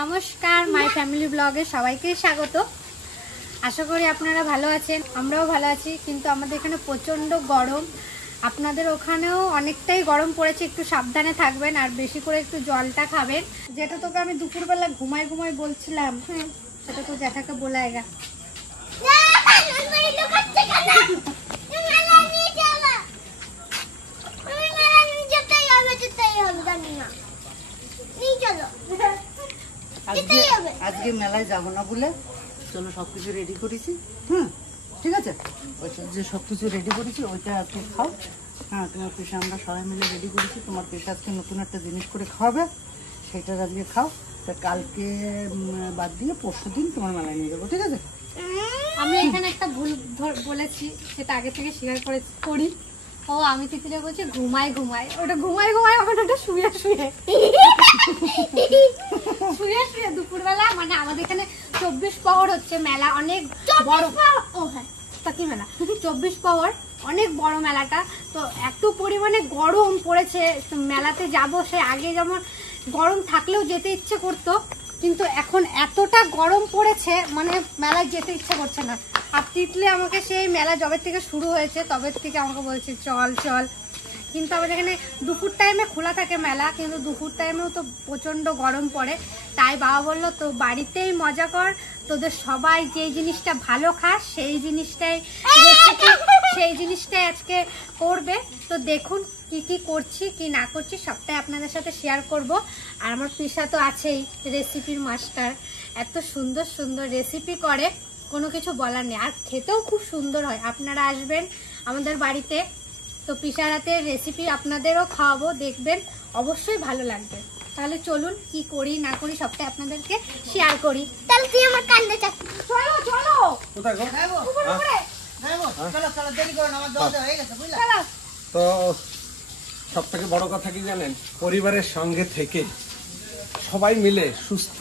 নমস্কার, my family ব্লগে সবাইকে স্বাগত। আশা করি আপনারা ভালো আছেন, আমরাও ভালো আছি। কিন্তু আমাদের এখানে প্রচণ্ড গরম, আপনাদের ওখানেও অনেকটাই গরম পড়েছে। একটু সাবধানে থাকবেন আর বেশি করে একটু জলটা খাবেন। যেটা তোকে আমি দুপুরবেলা ঘুমাই বলছিলাম, সেটা তো জ্যাঠাকে বলে আয়গা। আজকে মেলায় যাবো না বলে চলো সবকিছু রেডি করেছি। ঠিক আছে, ওইটা যে সবকিছু রেডি করেছি ওইটা একটু খাও। হ্যাঁ, তোমার পেশা আমরা সবাই মিলে রেডি করেছি। তোমার পেশা আজকে নতুন একটা জিনিস করে খাওয়াবে, সেটা আজকে খাও। তা কালকে বাদ দিয়ে পরশুদিন তোমার মেলায় নিয়ে যাবো, ঠিক আছে? আমি এখানে একটা ভুল বলেছি, সেটা আগে থেকে স্বীকার করি। ও আমি তিতলি বলছি ঘুমাই, ওটা ঘুমাই এখন ওটা শুয়ে দুপুরবেলা। মানে আমাদের এখানে 24 প্রহর হচ্ছে মেলা, অনেক বড়। ও হ্যাঁ, কি মেলা 24 প্রহর, অনেক বড় মেলাটা। তো এত পরিমাণে গরম পড়েছে, মেলাতে যাব সে আগে যেমন গরম থাকলেও যেতে ইচ্ছে করতো, কিন্তু এখন এতটা গরম পড়েছে মানে মেলায় যেতে ইচ্ছে করছে না। আর তিতলি আমাকে সেই মেলা যবে থেকে শুরু হয়েছে তবে থেকে আমাকে বলছে চল। কিন্তু আমাদের এখানে দুপুর টাইমে খোলা থাকে মেলা, কিন্তু দুপুর টাইমেও তো প্রচণ্ড গরম পড়ে। তাই বাবা বললো তো বাড়িতেই মজা কর, তোদের সবাই যেই জিনিসটা ভালো খাস সেই জিনিসটাই আজকে করবে। তো দেখুন কি করছি কি না করছি সবটাই আপনাদের সাথে শেয়ার করব। আর আমার পিসা তো আছেই, রেসিপির মাস্টার, এত সুন্দর রেসিপি করে কোনো কিছু বলার নেই। আর খেতেও খুব সুন্দর হয়। আপনারা আসবেন আমাদের বাড়িতে, তো পিসার হাতের রেসিপি আপনাদেরও খাওয়াবো, দেখবেন অবশ্যই ভালো লাগবে। তাহলে চলুন কি করি না করি সবটাই আপনাদেরকে শেয়ার করি। তাহলে তুই আমার কান্দে চলো কোথায় গো? তো সব থেকে বড় কথা কি জানেন, পরিবারের সঙ্গে থেকে সবাই মিলে সুস্থ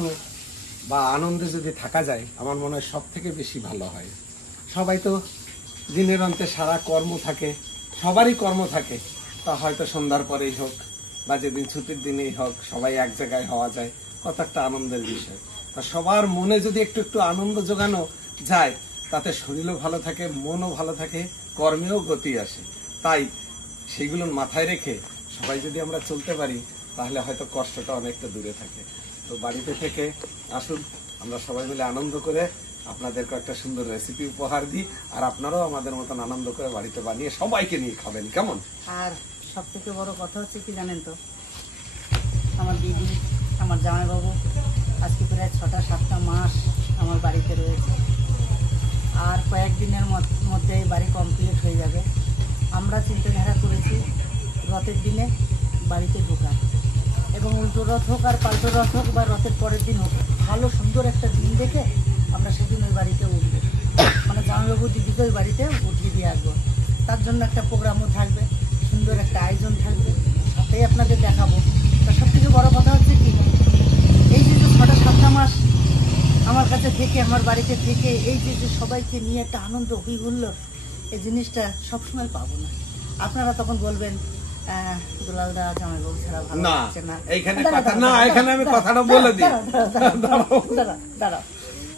বা আনন্দে যদি থাকা যায়, আমার মনে হয় সব থেকে বেশি ভালো হয়। সবাই তো দিনের অন্তে সারা কর্ম থাকে, সবারই কর্ম থাকে। তা হয়তো সন্ধ্যার পরেই হোক বা যেদিন ছুটির দিনেই হোক, সবাই এক জায়গায় হওয়া যায়, কত একটা আনন্দের বিষয়। তা সবার মনে যদি একটু আনন্দ যোগানো যায়, তাতে শরীরও ভালো থাকে, মনও ভালো থাকে, কর্মেও গতি আসে। তাই সেইগুলো মাথায় রেখে সবাই যদি আমরা চলতে পারি, তাহলে হয়তো কষ্টটা অনেকটা দূরে থাকে। তো বাড়িতে থেকে আসুন, আমরা সবাই মিলে আনন্দ করে আপনাদেরকে একটা সুন্দর রেসিপি উপহার দিই, আর আপনারাও আমাদের মতন আনন্দ করে বাড়িতে বানিয়ে সবাইকে নিয়ে খাবেন, কেমন? আর সব থেকে বড় কথা হচ্ছে কি জানেন তো, আমার দিদি, আমার জামাইবাবু আজকে প্রায় 6-7টা মাস আমার বাড়িতে রয়েছে। আর কয়েকদিনের মধ্যে বাড়ি কমপ্লিট হয়ে যাবে। আমরা চিন্তাধারা করেছি রথের দিনে বাড়িতে ঢোকা, এবং উল্টো রথ হোক আর পাল্টো রথ হোক বা রথের পরের দিন হোক, ভালো সুন্দর একটা দিন দেখে আমরা সেদিন ওই বাড়িতে উঠবো, মানে জামাইবাবু দিদিকে ওই বাড়িতে উঠিয়ে দিয়ে আসবো। তার জন্য একটা প্রোগ্রামও থাকবে, সুন্দর একটা আয়োজন থাকবে, সাথেই আপনাদের দেখাবো। তা সব থেকে বড় কথা হচ্ছে কি, এই যে 6-7টা মাস আমার কাছে থেকে, আমার বাড়িতে থেকে, এই যে সবাইকে নিয়ে একটা আনন্দ হই হুল্লোড়, এই জিনিসটা সবসময় পাবো না। আপনারা তখন বলবেন দুলালদা জামাইবাবু ছাড়া ভালো লাগছে না। এখানে আমি কথাটা বলে দিই, দাঁড়াও,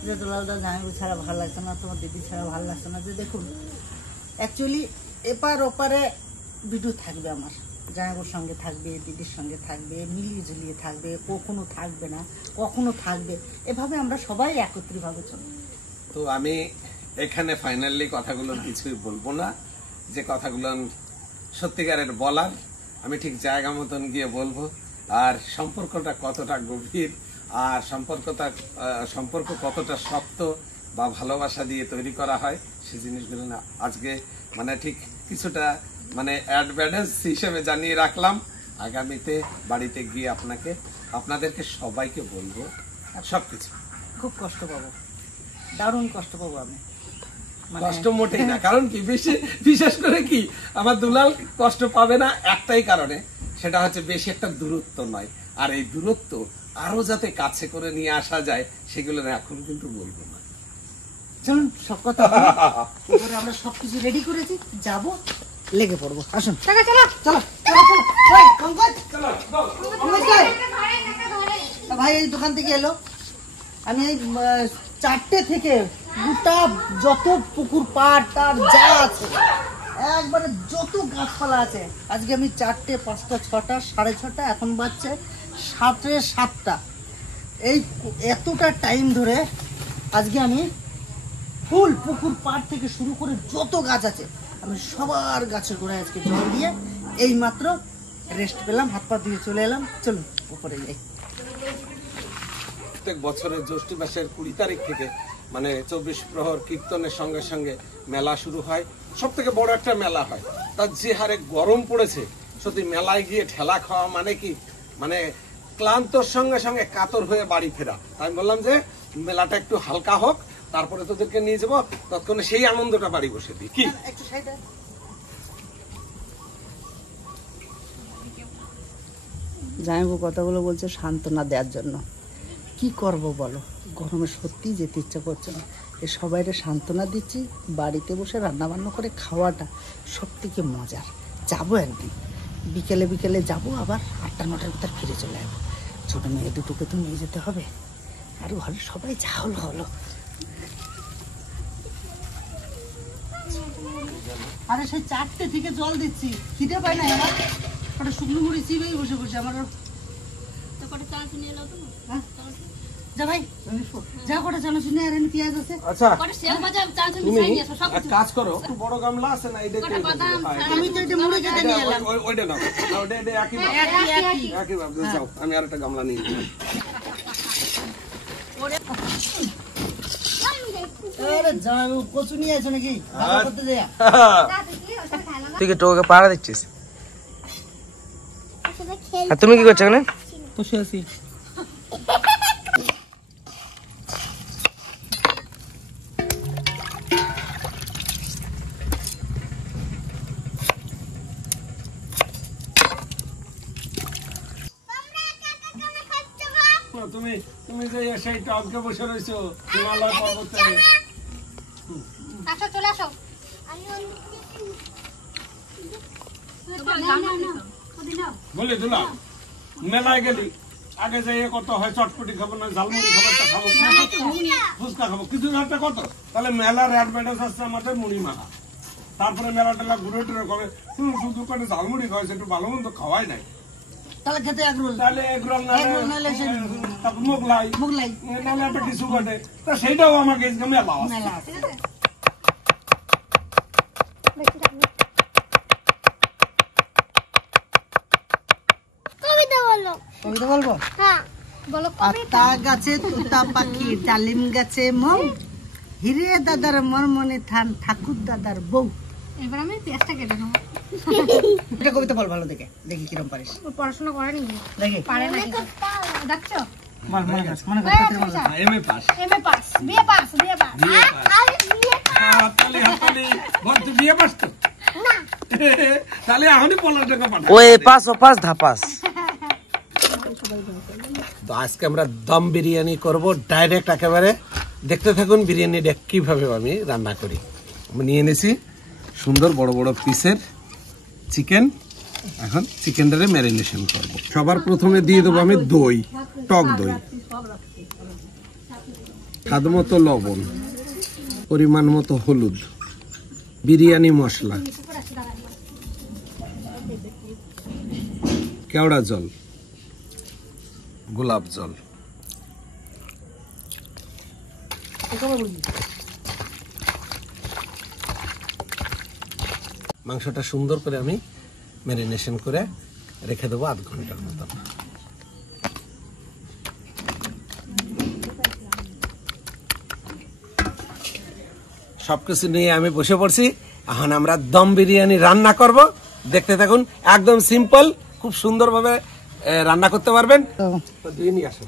যে দুলালদা জামাইবাবু ছাড়া ভালো লাগছে না, তোমার দিদি ছাড়া ভালো লাগছে না। যে দেখুন, অ্যাকচুয়ালি এপার ওপারে ভিডিও থাকবে, আমার জামাইবাবুর সঙ্গে থাকবে, দিদির সঙ্গে থাকবে, মিলিয়ে ঝুলিয়ে থাকবে, কখনো থাকবে না, কখনো থাকবে। এভাবে আমরা সবাই একত্রিতভাবে চলব। তো আমি এখানে ফাইনালি কথাগুলো কিছুই বলবো না, যে কথাগুলো সত্যিকারের বলার আমি ঠিক জায়গা মতন গিয়ে বলবো। আর সম্পর্কটা কতটা গভীর, আর সম্পর্ক কতটা শক্ত বা ভালোবাসা দিয়ে তৈরি করা হয়, সেই জিনিসগুলো না আজকে মানে ঠিক কিছুটা মানে অ্যাডভান্স হিসেবে জানিয়ে রাখলাম। আগামীতে বাড়িতে গিয়ে আপনাদেরকে সবাইকে বলবো সবকিছু। খুব কষ্ট পাবো, দারুণ কষ্ট পাবো আমি। কষ্ট মোটেই না, কারণ কি বিশেষ করে কি আমার দুলাল কষ্ট পাবে না একটাই কারণে, সেটা হচ্ছে বেশি একটা দূরত্ব নয়। আর এই দূরত্ব আরো যাতে কাছে করে নিয়ে আসা যায়, সেগুলো এখন কিন্তু বলবো না। চলুন, সব কথা আমরা সবকিছু রেডি করেছি, যাবো, লেগে পড়বো। আসুন, চলো। ভাই এই দোকান থেকে এলো, আমি এই 4টে থেকে গোটা যত পুকুর পাড় টার যা আছে একবারে যত গাছপালা আছে আজকে আমি 4টে 5টা 6টা 6:30 এখন বাজছে 7:30 এই এতটা টাইম ধরে আজকে আমি ফুল পুকুর পাড় থেকে শুরু করে যত গাছ আছে আমি সবার গাছের গোড়ায় আজকে জল দিয়ে এই মাত্র রেস্ট পেলাম, হাত পা ধুয়ে চলে এলাম। চলুন উপরে যাই। প্রত্যেক বছরের জ্যৈষ্ঠ মাসের 20 তারিখ থেকে মানে 24 প্রহর কীর্তনের সঙ্গে সঙ্গে মেলা শুরু হয়। সব থেকে বড় একটা মেলা হয়। তার যে হারে গরম পড়েছে, সত্যি মেলায় গিয়ে ঠেলা খাওয়া মানে কি, মানে ক্লান্তর সঙ্গে সঙ্গে কাতর হয়ে বাড়ি ফেরা। আমি বললাম যে মেলাটা একটু হালকা হোক, তারপরে তোদেরকে নিয়ে যাবো, তৎক্ষণে সেই আনন্দটা বাড়ি বসে দিই। কি জামাইবাবু কথাগুলো বলছে সান্ত্বনা দেওয়ার জন্য। কি করব বলো, গরমে সত্যি যেতে ইচ্ছা করছে না। এ সবাইকে সান্ত্বনা দিচ্ছি, বাড়িতে বসে রান্না বান্না করে খাওয়াটা সব থেকে মজার। যাবো একদিন বিকেলে বিকেলে যাবো, আবার 8টা 9টার ভিতর ফিরে চলে যাবো। ছোটো মেয়ে দুটোকে তো নিয়ে যেতে হবে, আর ঘরে সবাই যা হলো হলো। আরে সেই 4টে থেকে জল দিচ্ছি, খিদে পাই না এবার। ওটা শুকনো মুড়ি চিবেই বসে বসে আমার। যা ভাই যা কটা চানাচুর নিয়ে, আর এনে পেঁয়াজ আছে। আচ্ছা তুমি এক কাজ করো, বড় গামলা আছে না, এটা আমি তো এটা মুড়ি কেটে নিয়ে এলাম। ওইটা নাও, ওইটা একই ভাব যাও, আমি আর একটা গামলা নিয়ে নিই। আরে জামাইবাবু কচু নিয়ে আছো নাকি বাজার করতে যায়া? তুই কি টোকে পাড়া দিচ্ছিস? আর তুমি কি করছো এখানে? বসে আছি। তুমি তুমি যে সেই টপকে বসে রয়েছো হিমালয় পর্বতে। আসো চলে আসো। বলি দুলা, মেলায় গেলি আগে যাই কত হয় চটপটি খাবো না ঝালমুড়ি খাবারটা খাবো, ফুচকা খাবো, কিছু একটা কত। তাহলে মেলার অ্যাডভার্টাইজ আসছে আমাদের মুড়ি মেলা। তারপরে মেলা টেলা ঘুরে টুরে কবে শুধু করে ঝালমুড়ি খাওয়াইছে, একটু ভালো মন্দ খাওয়াই নাই। তাহলে খেতে এগরোল, তাহলে এগরোল নাহলে তারপর মোগলাই মোগলাই নাহলে একটা কিছু ঘটে, তা সেইটাও আমাকে মেলা আছে। মেলা আছে। কবিতা বলবো? বলো। পাতা গাছে তোতা পাখি, ডালিম গাছে মৌ, হিরে দাদার মরমনে থান, ঠাকুর দাদার বউ। এবার আমি পেঁয়াজটা কেটে নেবো। এটা কবিতা বল ভালো দেখে, দেখি কিরম পারিস। ও পড়াশোনা করেনি, দেখি পারে না। দেখছো বল, মনে কর মনে কর। MA pass, MA pass, BA pass, BA pass. আমি বিএ পাস। হাততালি বল, তুই বিয়ে পাস তো না? তাহলে এখনই 50 টাকা পাঠা। ও এপাস ওপাস ধাপাস। তো আজকে আমরা দম বিরিয়ানি করব ডাইরেক্ট একেবারে। দেখতে থাকুন বিরিয়ানিটা কিভাবে আমি রান্না করি। আমি নিয়ে এনেছি সুন্দর বড় বড় পিসের চিকেন। এখন চিকেনটারে ম্যারিনেশন করব। সবার প্রথমে দিয়ে দেবো আমি দই, টক দই, স্বাদ মতো লবণ, পরিমাণ মতো হলুদ, বিরিয়ানি মশলা, কেওড়া জল, গোলাপ জল। মাংসটা সুন্দর করে আমি ম্যারিনেশন করে রেখে দেবো 1/2 ঘন্টার মতো। সবকিছু নিয়ে আমি বসে পড়ছি। এখন আমরা দম বিরিয়ানি রান্না করব। দেখতে থাকুন, একদম সিম্পল, খুব সুন্দরভাবে রান্না করতে পারবেন। তো দিয়ে নিয়ে আসুন।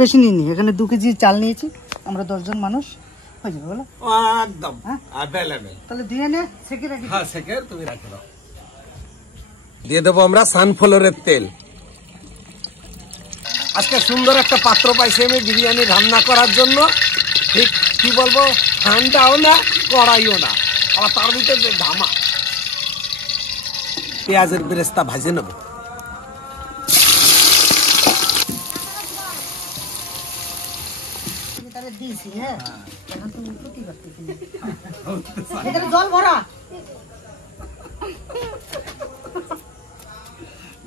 বেশি নিইনি, এখানে 2 কেজি চাল নিয়েছি, আমরা 10 জন মানুষ হয়ে যাবে বলো। একদম অ্যাভেলেবেল। তাহলে দিয়ে নে, সেকে রাখি। হ্যাঁ সেকে তুমি রাখে দাও। দিয়ে দেবো আমরা সানফ্লাওয়ারের তেল। আজকে সুন্দর একটা পাত্র পাইছি আমি বিরিয়ানি রান্না করার জন্য। ঠিক কি বলবো, ঠান্ডাও না কড়াইও না, আবার তার ভিতরে ধামা। পেঁয়াজের বেরেস্তা ভাজে নেব। তাহলে দিয়েছি, হ্যাঁ এখন তুমি উঠতে পারতেছি না। এখানে জল ভরা,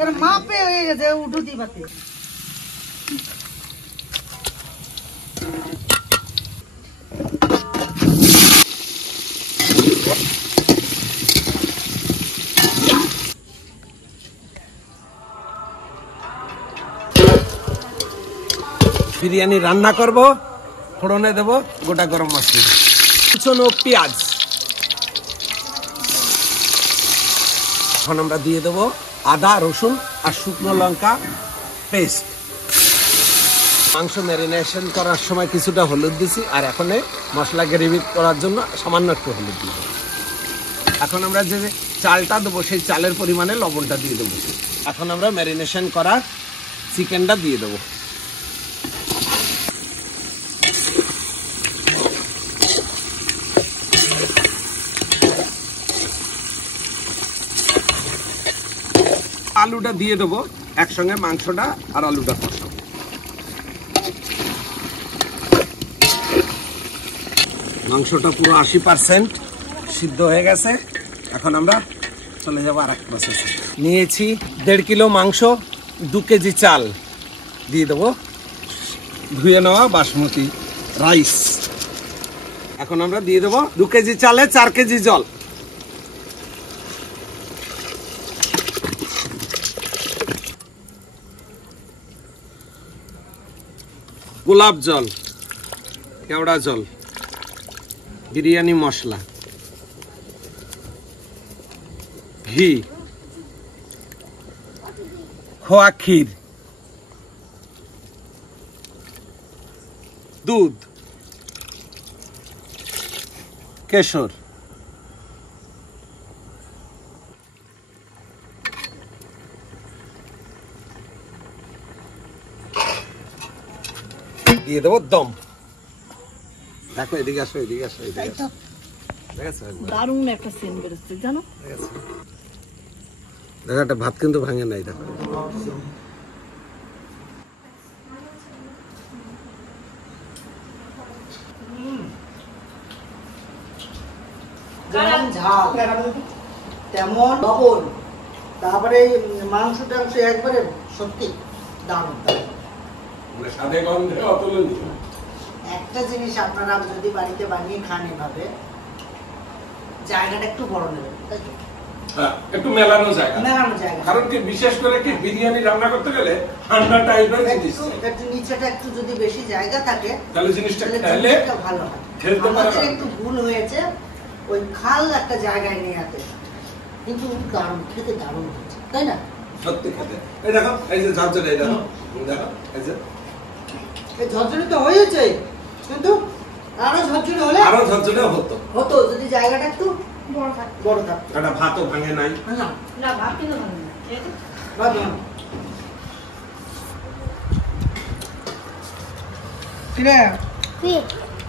এর মাপে হয়ে গেছে, উঠতে পারতে। বিরিয়ানি রান্না করব, ফোড়নে দেব গোটা গরম মশলা, কুচনো পেঁয়াজ। এখন আমরা দিয়ে দেবো আদা রসুন আর শুকনো লঙ্কা পেস্ট। মাংস ম্যারিনেশন করার সময় কিছুটা হলুদ দিছি, আর এখন মশলা গ্রেভি করার জন্য সামান্য একটু হলুদ দিব। এখন আমরা যে চালটা দেবো সেই চালের পরিমাণে লবণটা দিয়ে দেবো। এখন আমরা ম্যারিনেশন করা চিকেনটা দিয়ে দেবো। আলুটা দিয়ে দেবো একসঙ্গে, মাংসটা আর আলুটা কষাবো। মাংসটা পুরো 80% সিদ্ধ হয়ে গেছে। এখন আমরা চলে যাবো আর এক প্রসেসে। নিয়েছি 1.5 কিলো মাংস, 2 কেজি চাল দিয়ে দেবো, ধুয়ে নেওয়া বাসমতি রাইস। এখন আমরা দিয়ে দেবো 2 কেজি চালে 4 কেজি জল। গোলাপ জল, কেওড়া জল, বিরিয়ানি মশলা, ঘি, খোয়া ক্ষীর, দুধ, কেশর, দিয়ে দেবো দম। দেখো এদিকে আসো, এদিকে আসো, এদিকে আসো। দারুণ একটা সিন বেরোচ্ছে জানো। দেখো একটা ভাত কিন্তু ভাঙে নাই, দেখো। যেমন ঝাল তেমন লবণ, তারপরে মাংস টাংস একবারে সত্যি দারুণ। সাদে গন্ধে অতুলনীয়। একটা জিনিস আপনারা যদি বাড়িতে বানিয়ে খান এভাবে, জায়গাটা একটু বড় নেবেন, তাই তো? হ্যাঁ, একটু মেলানো জায়গা। মেলানো জায়গা। কারণ কি, বিশেষ করে কি বিরিয়ানি রান্না করতে গেলে ঠান্ডা টাইপের জিনিস, একটু নিচেটা একটু যদি বেশি জায়গা থাকে তাহলে জিনিসটা তাহলে খেলে জিনিসটা ভালো হয়। খেলতে পারা আমাদের যাবে। একটু ভুল হয়েছে ওই খাল একটা জায়গায় নিয়ে আসতে, কিন্তু দারুণ খেতে, দারুণ হচ্ছে, তাই না? সত্যি খেতে। এই দেখো, এই যে ঝরঝরে, এই দেখো, দেখো, এই যে এই ঝরঝরে তো হয়েছে, কিন্তু আরো ঝরঝরে হলে আরো ঝরঝরে হতো, হতো যদি জায়গাটা একটু বড় থাকতো। একটা ভাতও ভাঙে নাই। না না ভাত কিন্তু ভালো না। ভালো। কিরে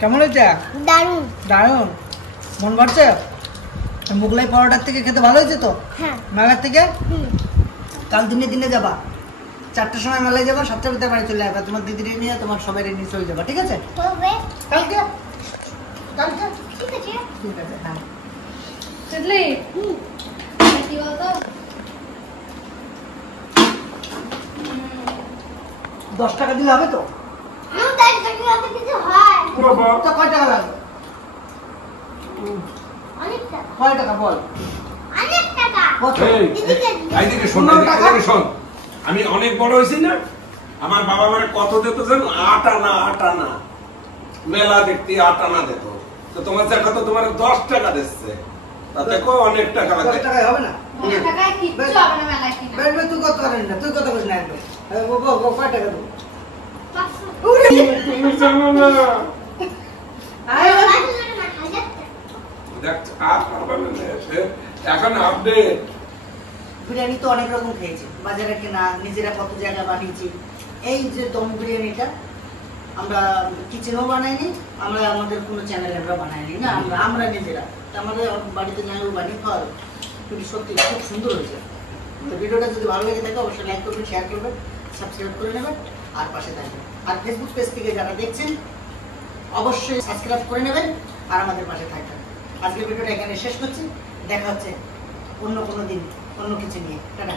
কেমন হয়েছে? দারুন। দারুণ, মন ভরছে? মোগলাই পরোটার থেকে খেতে ভালো হয়েছে তো? হ্যাঁ। মেলার থেকে? কাল দিনে দিনে যাবা, 4টার সময় মেলায় যাবা, 7টার ভিতরে বাড়ি চলে যাবা, তোমার দিদিরে নিয়ে তোমার সবাই নিয়ে চলে যাবা, ঠিক আছে? কালকে কালকে ঠিক আছে। ঠিক আছে, হ্যাঁ। চলে কি বলতো, 10 টাকা দিলে হবে তো? কিছু হয় তো কয় টাকা লাগবে? অনেক টাকা, কয় টাকা বল? অনেক টাকা। কত? এইদিকে শোন, এইদিকে শোন। আমি অনেক বড় হয়েছি না, আমার বাবা মানে কত দিত জানো? 8 আনা, 8 আনা মেলা দেখতে 8 আনা দিত। তো তোমার দেখা তো তোমার 10 টাকা দিচ্ছে, তা দেখো অনেক টাকা 10 লাগে। টাকায় হবে না? অনেক টাকায় কিচ্ছু হবে না মেলায় কিনা। বের বের, তুই কত করেন না, তুই কত করিস না একদম। কয় টাকা দেবো? 500 তুমি জানো না, দেখ এখন আপডেট। বিরিয়ানি তো অনেক রকম খেয়েছি, বাজারে কেনা, নিজেরা কত জায়গায় বানিয়েছি। এই যে দম বিরিয়ানিটা আমরা কিচেনেও বানাইনি, আমরা আমাদের কোনো চ্যানেলে আমরা বানাইনি না, আমরা নিজেরা আমাদের বাড়িতে যাইও বানিয়ে খাওয়া, কিন্তু সত্যি খুব সুন্দর হয়েছে। তো ভিডিওটা যদি ভালো লেগে থাকে অবশ্যই লাইক করবেন, শেয়ার করবেন, সাবস্ক্রাইব করে নেবেন আর পাশে থাকবেন। আর ফেসবুক পেজ থেকে যারা দেখছেন অবশ্যই সাবস্ক্রাইব করে নেবেন আর আমাদের পাশে থাকবেন। আজকের ভিডিওটা এখানে শেষ করছি, দেখা হচ্ছে অন্য কোনো দিন অন্য কিছু নিয়ে। টাটা।